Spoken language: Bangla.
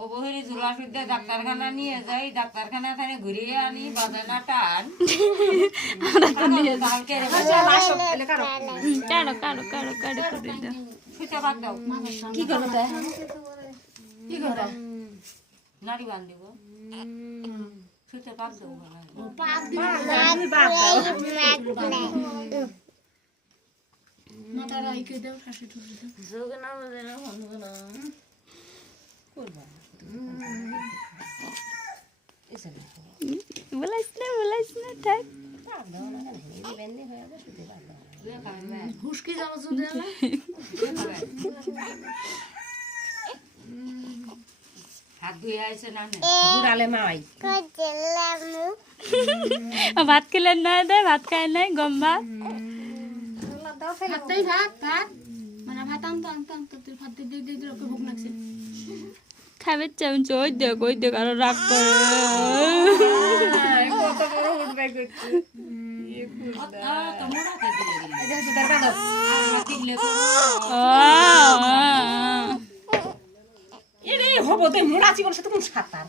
ও বহিরি ঝুলা সুদ্ধে ডাক্তারখানা নিয়ে যাই, ডাক্তারখানা থেকে ঘুরিয়ে আনি, বাজায় না টান। কি করবো তাই? কি করো? নাড়ি বান্ধ দিব, সুতে পাক দেবো। মাথাটা আইকে দাও, শাশি টুসি দাও। যোগনা বাজে না বন্ধু না করবা বলাইস না থাক। হুসকি যাওয়া যদি না হাত ধুয়ে আইছে না বুড়ালে মাই ভাত খেলে না দে, ভাত খায় নাই গম ভাত। ভাতটাই ভাত ভাত মানে ভাত আনতো আনতো আনতো তুই ভাত দিয়ে দিয়ে দিয়ে ওকে ভোগ লাগছে। খাবে চামচ ওই দেখ আরো রাগ করে। কত বড় উঠবাই করছে তোমরা খেতে লাগলে এটা হচ্ছে তার কাগজ দিলে এরে হবো তুই মোড়া জীবন সাথে কোন সাঁতার